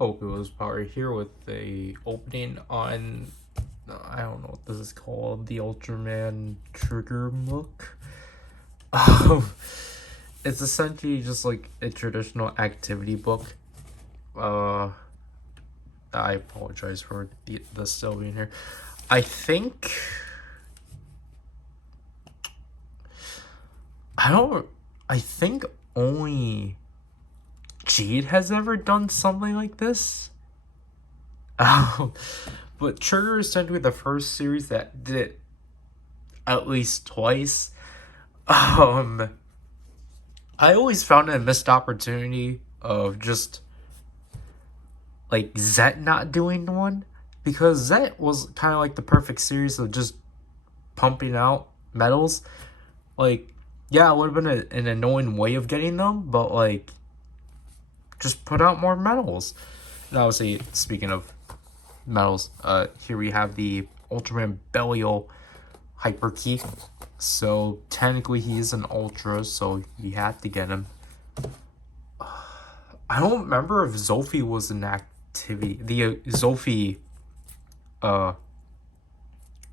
Oku's Power here with a opening on, I don't know what this is called, the Ultraman Trigger book. Um, it's essentially just like a traditional activity book. Uh, I apologize for the still being here. I think I don't. I think only Jade has ever done something like this. But Trigger is technically the first series that did it at least twice. I always found it a missed opportunity of just like Zet not doing one, because Zet was kind of like the perfect series of just pumping out medals. Like, yeah, it would have been an annoying way of getting them, but like, just put out more medals. And obviously, speaking of medals, here we have the Ultraman Belial Hyper Key. So technically he is an Ultra, so you have to get him. I don't remember if Zolfi was an activity. The Zolfi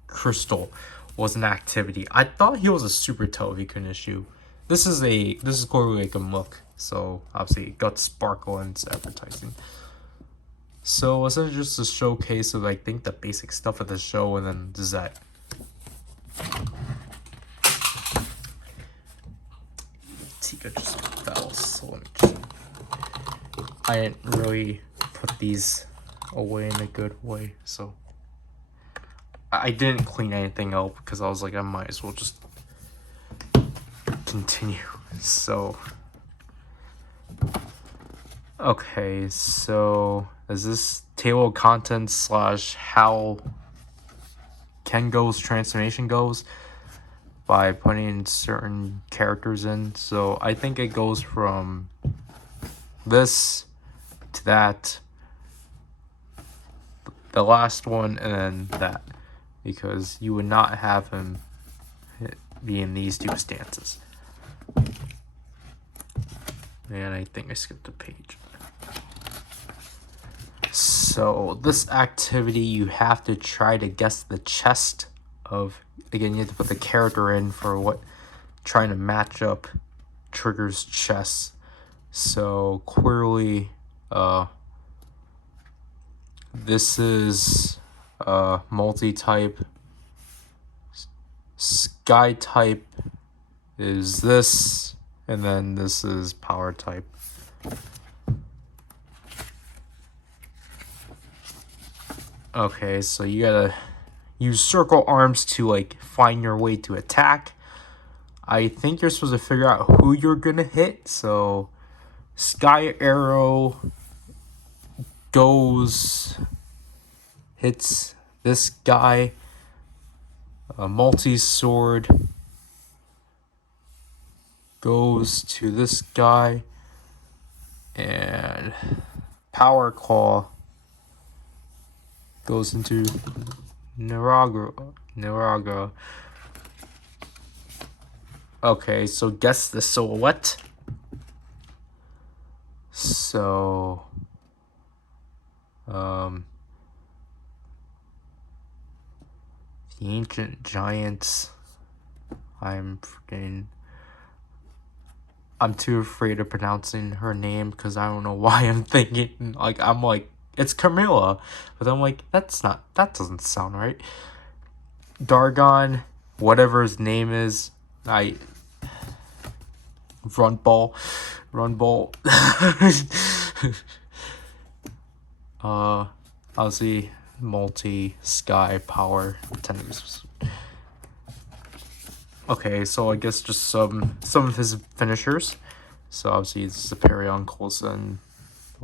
crystal was an activity. I thought he was a super Television issue. This is clearly like a Mook, so obviously it got sparkle and it's advertising. So essentially just a showcase of, I think, the basic stuff of the show, and then Zet. Tika just fell, so I didn't really put these away in a good way, so I didn't clean anything up because I was like, I might as well just continue. So okay, so is this table of contents slash how Kengo's transformation goes by putting certain characters in. So I think it goes from this to that, the last one, and then that, because you would not have him be in these two stances. And I think I skipped a page. So this activity, you have to try to guess the chest of, again, you have to put the character in for what, trying to match up Trigger's chest. So clearly, this is multi-type. Sky type is this, and then this is power type. Okay, so you gotta use circle arms to like find your way to attack. I think you're supposed to figure out who you're gonna hit. So Sky Arrow hits this guy. Multi-sword goes to this guy, and Power Claw goes into Niraga. Okay, so guess the silhouette. So the ancient giants. I'm too afraid of pronouncing her name because I don't know why I'm thinking I'm like it's Camilla, but I'm like that doesn't sound right. Dargon, whatever his name is, Run ball. Obviously multi-sky power tenders. Okay, so I guess just some of his finishers. So obviously it's Superion, Coulson,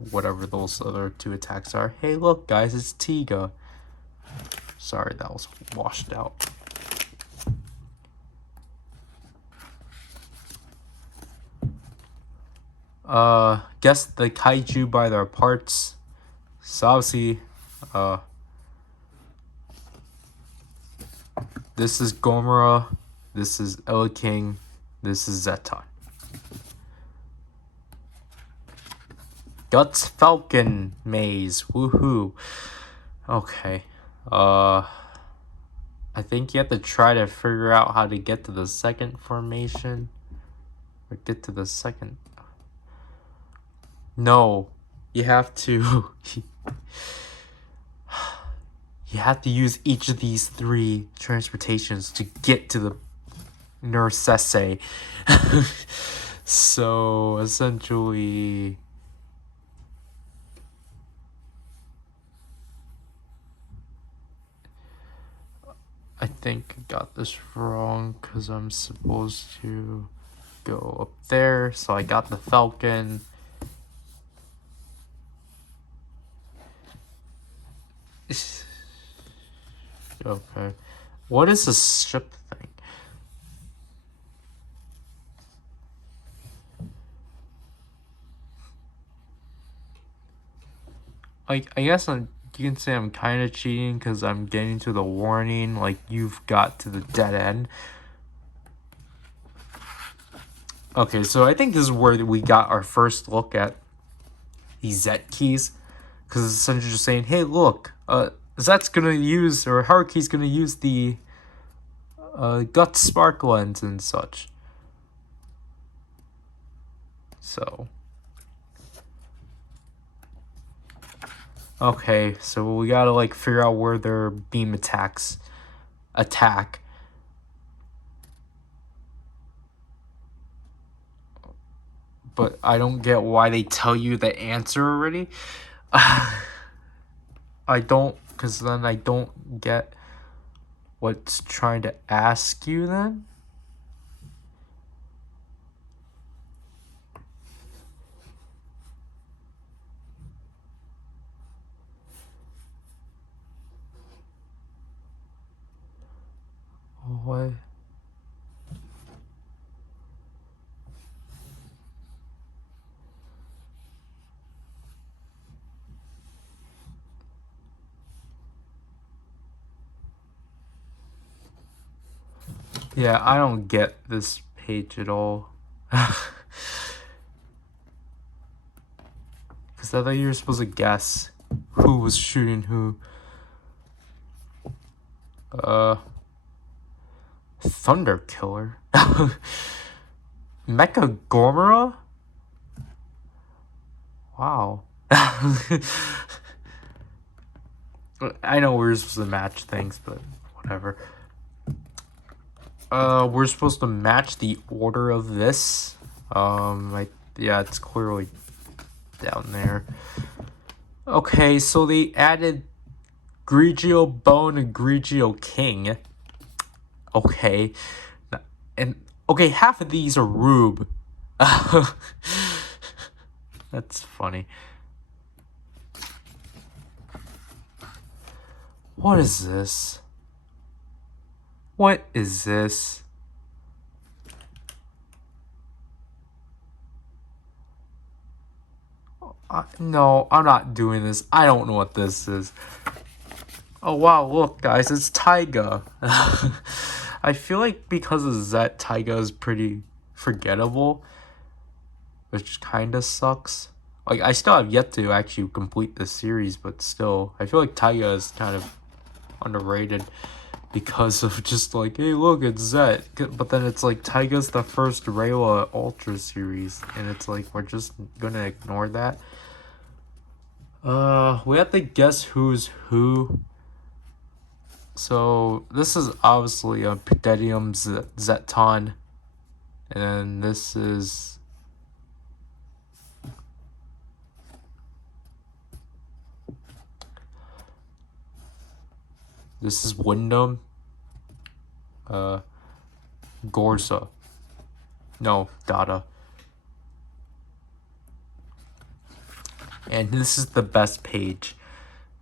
whatever those other two attacks are. Hey, look, guys, it's Tiga. Sorry, that was washed out. Guess the kaiju by their parts. So obviously, this is Gomora, this is King, this is Zeton. Guts Falcon Maze. Woohoo. Okay. I think you have to try to figure out how to get to the second formation. Or get to the second. No. You have to... you have to use each of these 3 transportations to get to the Nurse. So, essentially... I think I got this wrong because I'm supposed to go up there. So I got the Falcon. Okay. What is this ship thing? Like, I guess you can say I'm kind of cheating because I'm getting to the warning, like, you've got to the dead end. Okay, so I think this is where we got our first look at these Z keys. Because it's essentially just saying, hey, look, Zet's gonna use, or Haruki's gonna use the Gut Spark Lens and such. So. Okay, so we gotta, like, figure out where their beam attacks attack. But I don't get why they tell you the answer already. I don't, because then I don't get what's trying to ask you then. What? Yeah, I don't get this page at all. Because I thought you were supposed to guess who was shooting who. Thunder Killer? Mecha Gormora? Wow. I know we're supposed to match things, but whatever. We're supposed to match the order of this. Yeah, it's clearly down there. Okay, so they added Grigio Bone and Grigio King. Okay. And, okay, half of these are Rube. That's funny. What is this? What is this? No, I'm not doing this. I don't know what this is. Oh wow, look guys, it's Taiga. I feel like because of that, Taiga is pretty forgettable, which kind of sucks. Like, I still have yet to actually complete the series, but still, I feel like Taiga is kind of underrated because of just like, hey look, it's Zet. But then it's like, Taiga's the first Reiwa Ultra series, and it's like, we're just gonna ignore that. We have to guess who's who. So this is obviously a Palladium Zeton, and then this is Wyndham. Gorza. No, Dada. And this is the best page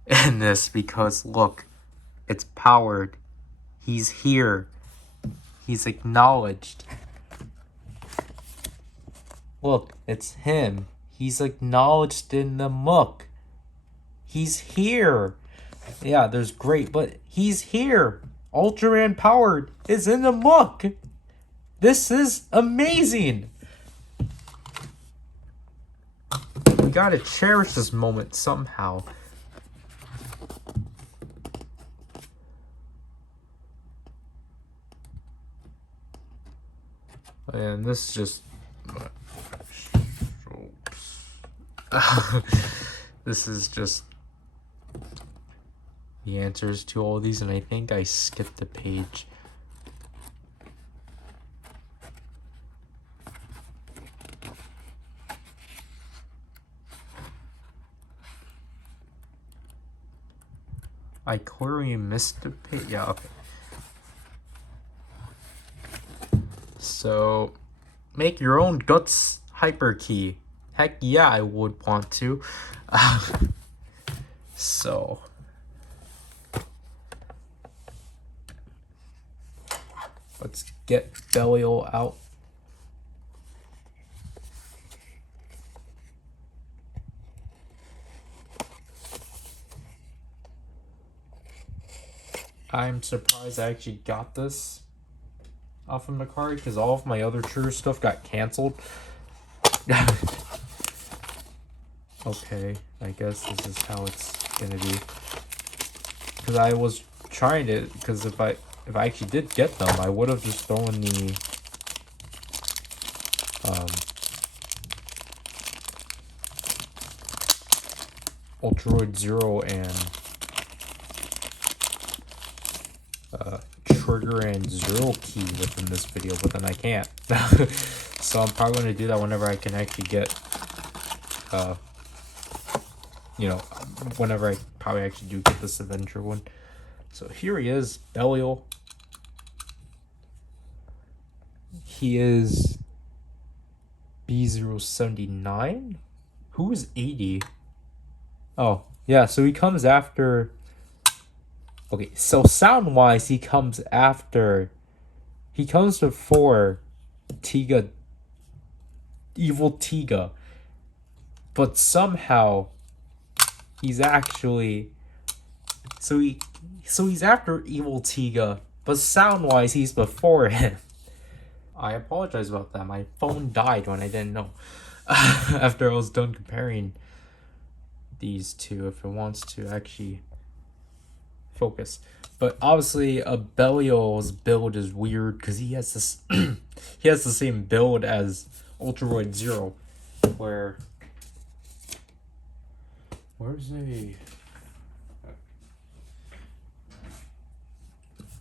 in this because look, it's powered. He's here. He's acknowledged. Look, it's him. He's acknowledged in the muck. He's here. Yeah, there's great, but he's here. Ultraman powered is in the muck. This is amazing. We gotta cherish this moment somehow. And this is just... this is just the answers to all these, and I think I skipped a page. I clearly missed a page. Yeah, okay. So, make your own guts hyper key. Heck yeah, I would want to. So, let's get Belial out. I'm surprised I actually got this off of Macari because all of my other trigger stuff got canceled. Okay, I guess this is how it's gonna be. Because I was trying to, because if I actually did get them, I would have just thrown the Ultroid Zero and trigger and zero key within this video, but then I can't. So I'm probably going to do that whenever I can actually get you know, whenever I probably actually do get this adventure one. So here he is, Belial. He is B079. Who is 80? Oh, yeah, so he comes after... Okay, so sound-wise, he comes after... He comes before Tiga... Evil Tiga. But somehow... He's actually... So he's after Evil Tiga, but sound-wise, he's before him. I apologize about that. My phone died when I didn't know. After I was done comparing these two, if it wants to actually focus. But obviously, Belial's build is weird because he has this... he has the same build as Ultroid Zero, where... Where's a...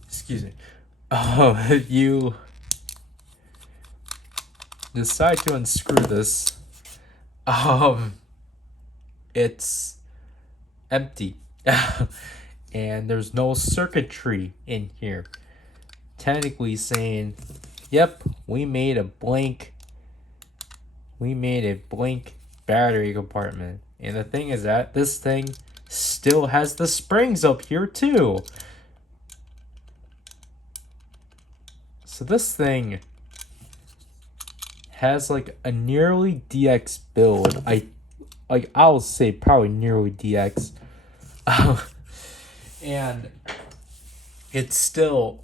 Excuse me. You decide to unscrew this. It's empty. And there's no circuitry in here. Technically saying, yep, we made a blank battery compartment. And the thing is that this thing still has the springs up here too. So this thing has like a nearly DX build. I'll say probably nearly DX. And it still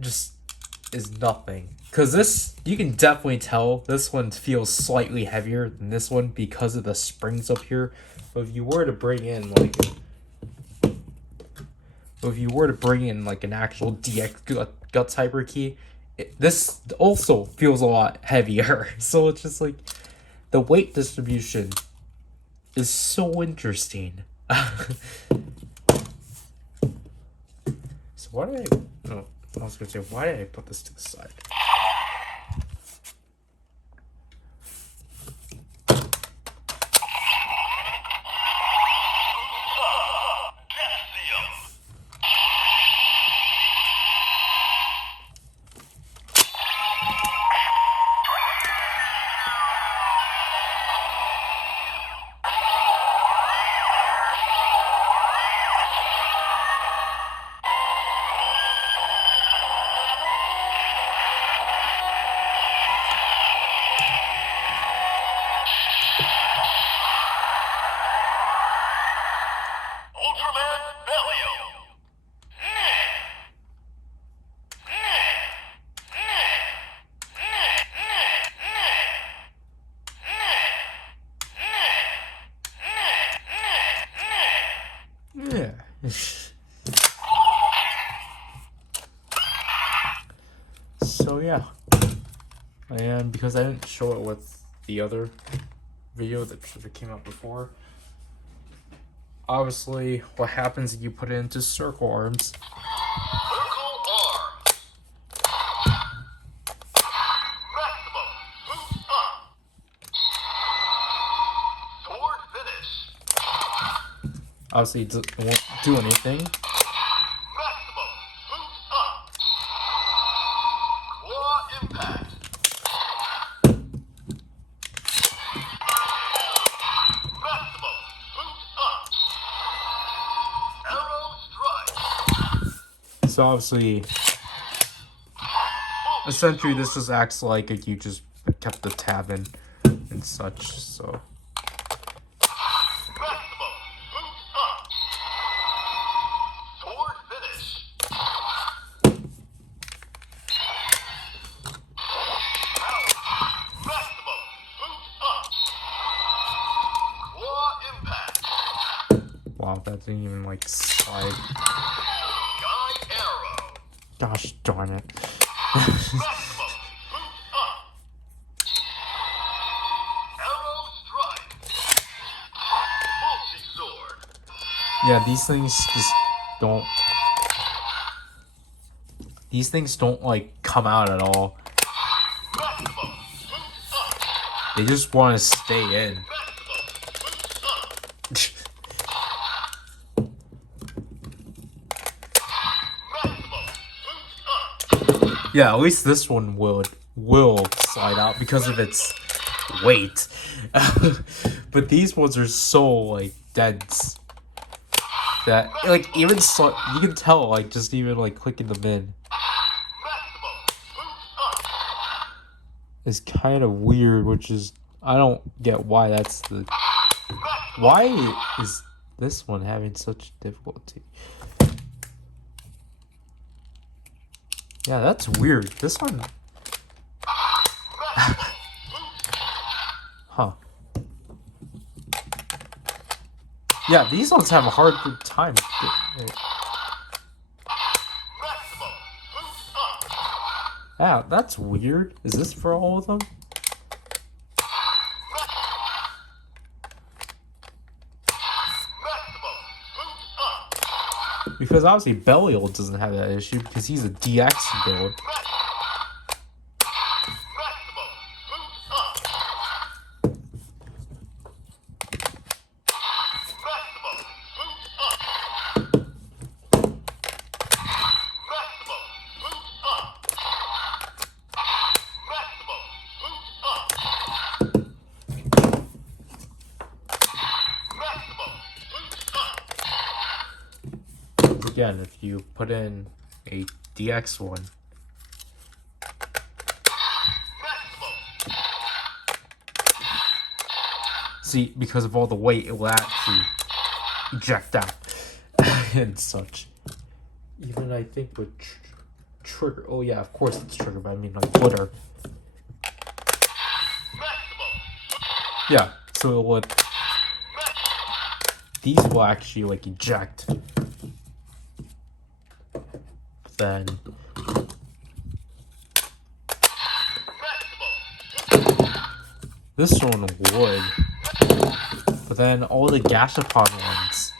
just is nothing. Because this, you can definitely tell this one feels slightly heavier than this one because of the springs up here. But if you were to bring in like... an actual DX Guts Hyper Key, this also feels a lot heavier. So it's just like, the weight distribution is so interesting. So why did I was gonna say, why did I put this to the side? So yeah, and because I didn't show it with the other video that came out before, obviously what happens if you put it into circle arms. Obviously, it won't do anything. So obviously, essentially, this just acts like if you just kept the tab in and such. So. Wow, that didn't even like slide. Gosh darn it. Yeah, these things just don't. These things don't like come out at all. They just want to stay in. Yeah, at least this one will slide out because of its weight. But these ones are so like dense that like even so you can tell like just even like clicking them in is kind of weird, which is I don't get why that's the why is this one having such difficulty. Yeah, that's weird. This one huh. Yeah, these ones have a hard time. Yeah, that's weird. Is this for all of them? Because obviously Belial doesn't have that issue because he's a DX build. Again, if you put in a DX one, see, because of all the weight, it will actually eject out and such. Even I think with trigger, oh yeah, of course it's trigger, but I mean like glitter. Yeah, so it would. These will actually like eject. Then this one would, but then all the Gashapon ones.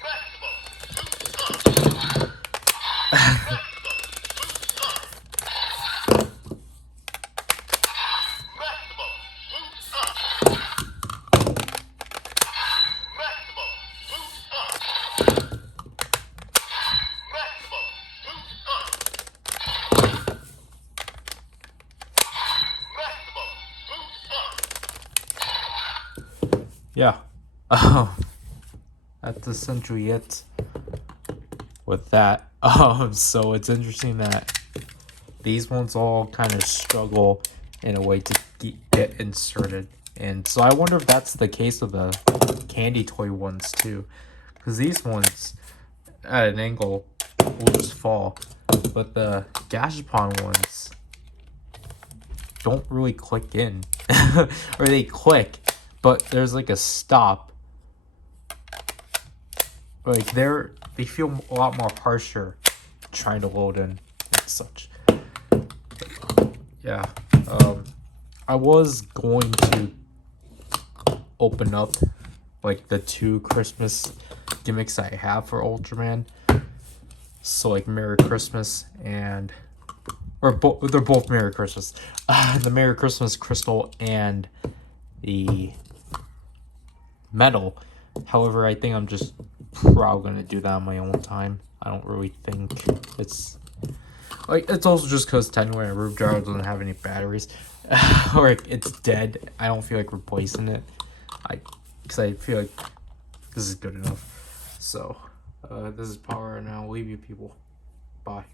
Yeah, that's essentially it with that. So it's interesting that these ones all kind of struggle in a way to get inserted, and so I wonder if that's the case with the candy toy ones too, because these ones at an angle will just fall, but the Gashapon ones don't really click in, or they click. But there's like a stop. Like they're they feel a lot more harsher trying to load in and such. Yeah, I was going to open up like the 2 Christmas gimmicks I have for Ultraman. So like Merry Christmas and they're both Merry Christmas. The Merry Christmas crystal and the metal. However, I think I'm just probably gonna do that on my own time. I don't really think it's like, it's also just because technically my roof dryer doesn't have any batteries, or it's dead. I don't feel like replacing it. Because I feel like this is good enough. So, this is Power, and I'll leave you people. Bye.